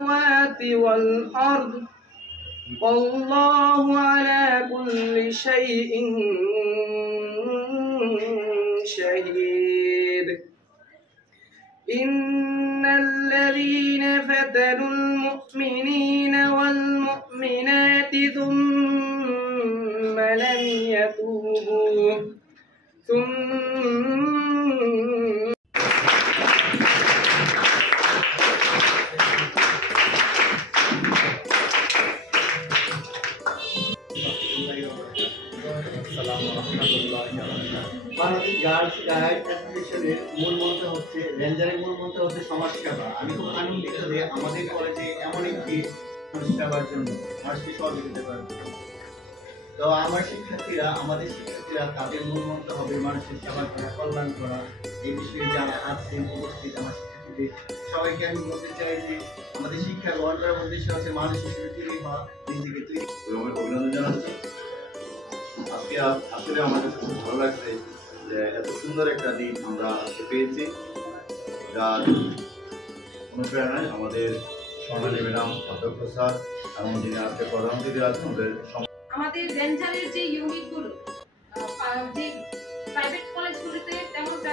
السماوات والأرض والله على كل شيء شهيد إن الذين فتنوا المؤمنين والمؤمنات ثم لم يتوبوا Bangladesh girls guide অ্যাসোসিয়েশনের মূল মন্ত্র হচ্ছে রেঞ্জারের মূল মন্ত্র হচ্ছে সমাজ সেবা। আমি খুব আনন্দিত যে আমাদের কলেজে এমন একটি সমাজ সেবার জন্য মানুষকে সহযোগিতা করার জন্য। তো আমাদের শিক্ষার্থীরা তাদের মূল মন্ত্র হবে মানুষের সেবা করা, কল্যাণ করা। এই বিষয়ে যারা আছেন উপস্থিত আমার শিক্ষার্থীদের সবাইকে আমি বলতে চাই যে আমাদের শিক্ষা গ্রহণ করার উদ্দেশ্য হচ্ছে মানুষ হিসেবে তৈরি হওয়া, নিজেকে তৈরি। অভিনন্দন জানাচ্ছি। আজকে আসলে আমার কাছে খুব ভালো লাগছে যে এত সুন্দর একটা দিন আমরা আজকে পেয়েছি, যার অনুপ্রেরণায় আমাদের স্বর্ণালী ম্যাডাম, অধ্যক্ষ স্যার এবং যিনি আজকে প্রধান অতিথি আছেন আমাদের রেঞ্জারের যে ইউনিটগুলো যে প্রাইভেট কলেজগুলিতে তেমনটা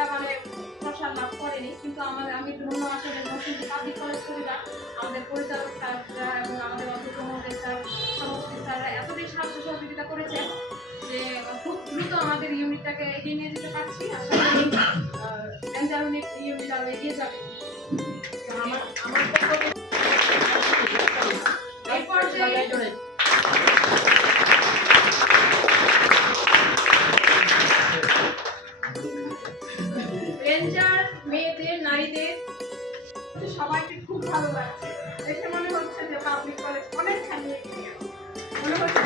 প্রসার লাভ করেনি, কিন্তু আমি ধন্য আসলে নতুন যে পাবলিক কলেজগুলিরা আমাদের পরিচালক স্যাররা এবং আমাদের অধ্যক্ষ মহোদয় স্যার, সমস্ত স্যাররা এতটাই সাহায্য সহযোগিতা করেছেন যে খুব দ্রুত আমাদের ইউনিটটাকে এগিয়ে নিয়ে যেতে পারছি। আশা করি রেঞ্জার ইউনিট আরও এগিয়ে যাবে। আমার এই পর্যায়ে রেঞ্জার মেয়েদের, নারীদের সবাইকে খুব ভালো লাগছে। দেখে মনে হচ্ছে যে পাবলিক কলেজ অনেকখানি এগিয়ে গেছে। মনে হচ্ছে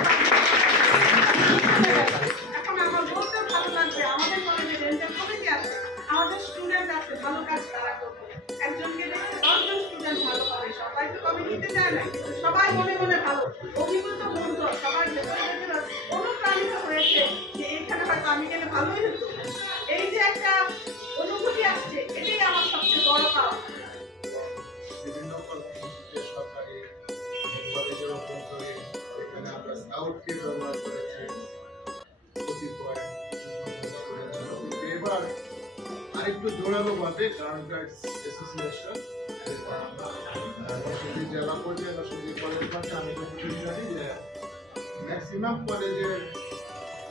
এখন আমার বলতে ভালো লাগবে আমাদের কলেজে রেঞ্জার কমিটি আছে, আমাদের স্টুডেন্ট আছে, ভালো কাজ তারা করবে। একজনকে দেখে 10 জন স্টুডেন্ট ভালো হবে। সবাই তো কমিটিতে যায় না, কিন্তু সবাই মনে মনে ভালো। অভিভূত মন্ত্র সবাই অনুপ্রাণিত হয়েছে যে এখানে হয়তো আমি গেলে ভালোই হতো। এই যে একটা অনুভূতি আসছে, এটাই আমার সবচেয়ে বড় পাওয়া। বিভিন্ন সরকারি কলেজের অভ্যন্তরে এখানে আমরা স্কাউটকে ব্যবহার করেছি কতিপয় কিন্তু এবার আরেকটু জোরালো ভাবে গার্ল গাইডস অ্যাসোসিয়েশন নরসিংদী জেলা পর্যায়ে নরসিংদী কলেজ মাঠে আমি যতটুকু জানি যে ম্যাক্সিমাম কলেজের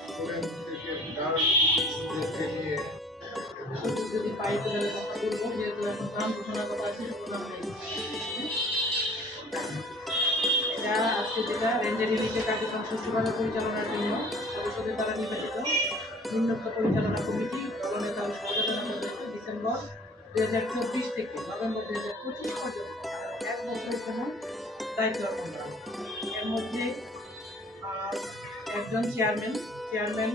স্টুডেন্টদেরকে গার্লসদেরকে নিয়ে যদি পাই তাহলে কথা বলবো, যেহেতু এখন নাম ঘোষণা করা আছে। এটা আজকে যেটা রেঞ্জার ইউনিটের কার্যক্রম সুষ্ঠুভাবে পরিচালনার জন্য সদস্যদের দ্বারা নির্বাচিত নিম্নোক্ত পরিচালনা কমিটি দলনেতা ও সহযোগিতা পর্যন্ত ডিসেম্বর 2024 থেকে নভেম্বর 2025 পর্যন্ত 1 বছরের জন্য দায়িত্ব পালন করা। এর মধ্যে একজন চেয়ারম্যান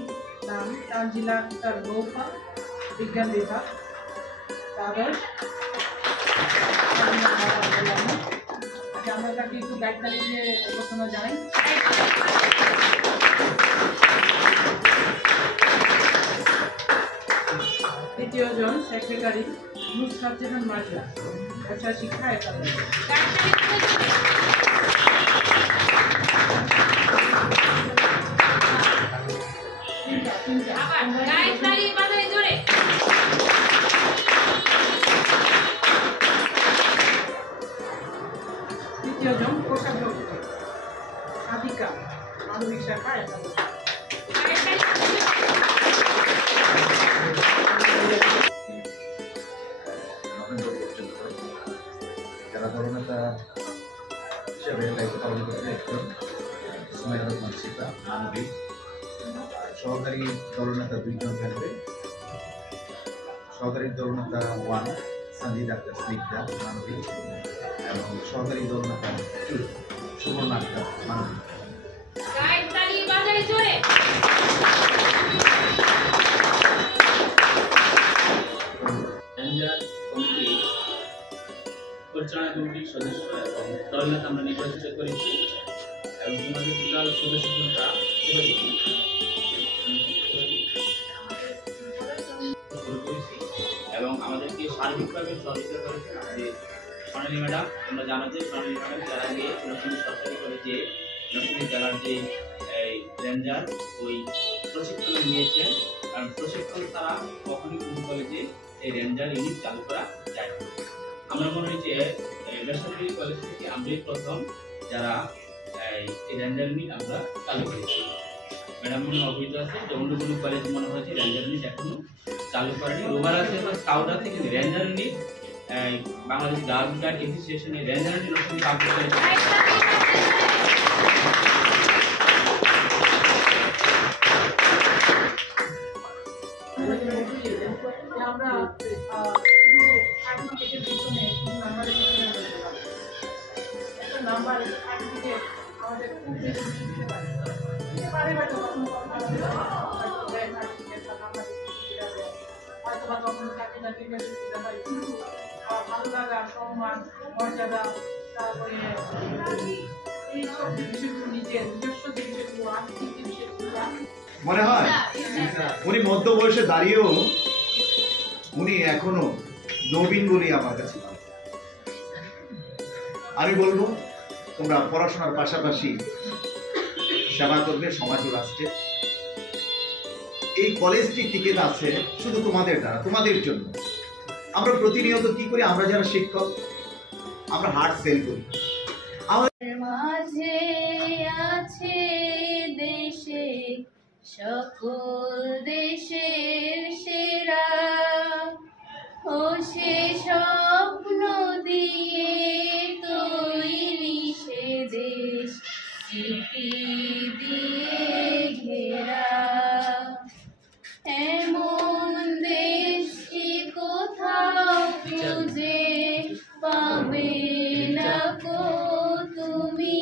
নাম তানজিলা আক্তার নৌফা, বিজ্ঞান বিভাগ, দ্বাদশ। আমরা তাকে একটু গাইড তালিকে ঘোষণা জানাই। দ্বিতীয় জন সেক্রেটারি নুসরাত জাহান মার্জিয়া, ভাষা শিক্ষা একাডেমি। তৃতীয় জন পোশাক সাধিকা, মানবিক শাখা একাডেমি। যারা দলনেতা হিসেবে দায়িত্ব পালন করছে একজন সুমাইয়া রহমান সীতা, মানবিক। সহকারী দলনেতা 2 জন থাকবে। সহকারী দলনেতা 1 সঞ্জিত আক্তার স্নিগ্ধা, মানবিক। এবং সহকারী দলনেতা 2 সুবর্ণ আক্তার, মানবিক। পরিচালনা কমিটির সদস্য এবং দলনেতা আমরা নির্বাচিত করেছি এবং আমাদের টোটাল সদস্য সংখ্যা 16টি এবং আমাদেরকে সার্বিকভাবে সহযোগিতা করেছেন আমাদের সোনালী ম্যাডাম, তোমরা জানো যে সোনালী ম্যাডাম যারা গিয়ে নরসিংদী সরকারি কলেজে নরসিংদী জেলার যে রেঞ্জার ওই প্রশিক্ষণ নিয়েছেন। কারণ প্রশিক্ষণ ছাড়া কখনই কোনো কলেজে এই রেঞ্জার ইউনিট চালু করা যায় না। আমরা মনে হয় যে বেসরকারি কলেজ থেকে আমরাই প্রথম যারা এই রেঞ্জার ইউনিট আমরা চালু করেছি। ম্যাডাম মনে অভিযোগ আছে যে অন্য কোনো কলেজ মনে হয়েছে রেঞ্জার ইউনিট এখনো চালু করেনি। রোভার আছে বা স্কাউট আছে, কিন্তু ranger unit Bangladesh girls guide অ্যাসোসিয়েশনে রেঞ্জার ইউনিট চালু করেছে। আমরা শুধু সার্টিফিকেটের পিছনে শুধু নাম্বারের পিছনে বলতে পারি। একটা নাম্বার সার্টিফিকেট আমাদের খুব বেশি দিতে পারে হয়তো কখনো সার্টিফিকেট বা নাম্বার হয়তো বা কখনো চাকরিটা দিতে সুবিধা হয়, কিন্তু ভালো লাগা, সম্মান, মর্যাদা, তারপরে এইসব যে বিষয়গুলো নিজস্ব যে বিষয়গুলো, আর্থিক যে বিষয়গুলো মনে হয় উনি মধ্য বয়সে দাঁড়িয়েও উনি এখনো নবীন বলেই আমার কাছে। আমি বলবো তোমরা পড়াশোনার পাশাপাশি সেবা করবে সমাজ ও রাষ্ট্রে। এই কলেজটি টিকে আছে শুধু তোমাদের দ্বারা, তোমাদের জন্য। আমরা প্রতিনিয়ত কি করি, আমরা যারা শিক্ষক আমরা হার্ট সেল করি। মাঝে আছে দেশে সকল দেশের সেরা, ও সে স্বপ্ন দিয়ে তৈরি সে দেশ স্মৃতি দিয়ে ঘেরা। এমন দেশটি কোথাও খুঁজে পাবে না কো তুমি,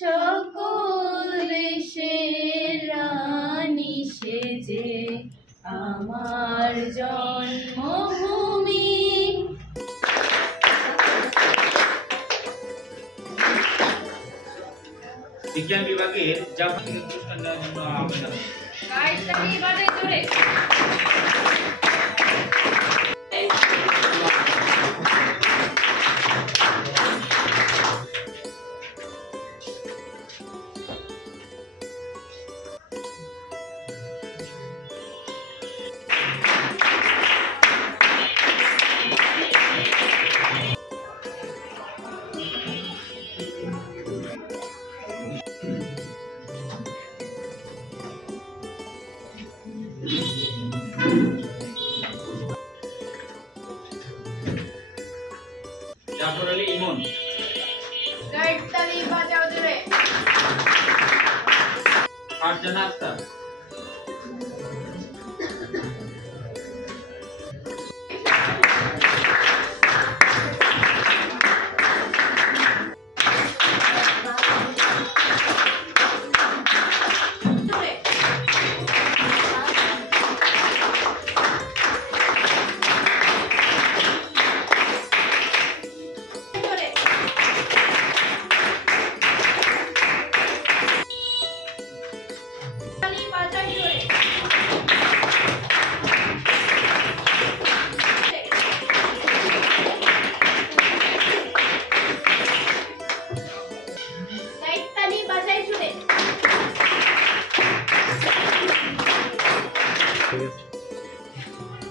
সকল দেশের রানী সেজে আমার জন্মভূমি। বিজ্ঞান বিভাগের জাপান থেকে পুরস্কার নেওয়ার জন্য আবেদন। জাফর আলী ইমন, গাইডতালি বাজাও জোরে। ফারজানা আক্তার,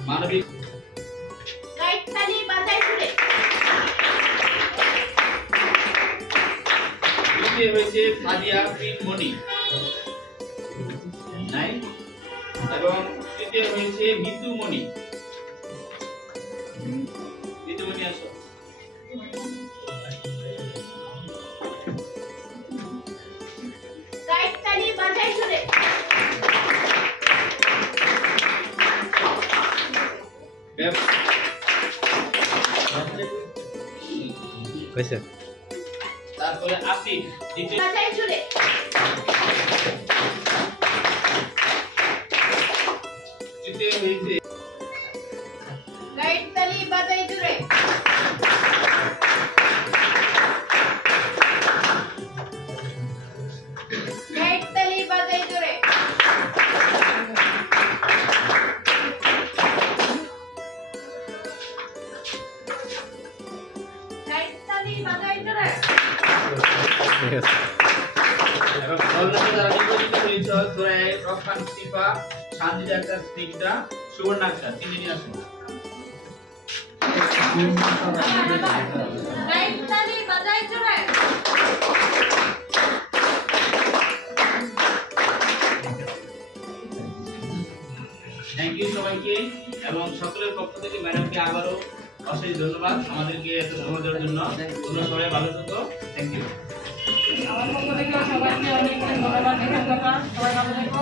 মানবিক গাইডতালি বাজাই জোরে। তৃতীয় হয়েছে ফাদিয়া বিন মনি নাই, এবং তৃতীয় হয়েছে মিতু মনি। মিতু মনি আসো। গাইডতালি বাজাই জোরে। তারপরে আসিফ, দ্বিতীয় বাজাই জোরে। তৃতীয় হয়েছে গাইডতালি বাজাই জোরে। গাইডতালি বাজাই জোরে। বাজাই জোরে। এবং দলনাতে যারা নির্বাচিত হয়েছে সুরায় রহমান সিফা, শান্তিজা আক্তার স্নিগ্ধা, সুবর্ণা আক্তার, তিনজনই আসুন। গাইড তালি বাজাই জোরে। থ্যাংক ইউ সবাইকে এবং সকলের পক্ষ থেকে ম্যাডামকে আবারও অশেষ ধন্যবাদ আমাদেরকে এত সময় দেওয়ার জন্য। তোমরা সবাই ভালো থাকো। Thank you. আমার পক্ষ থেকে সবাইকে অনেক ধন্যবাদ। সবাই ভালো থাকো।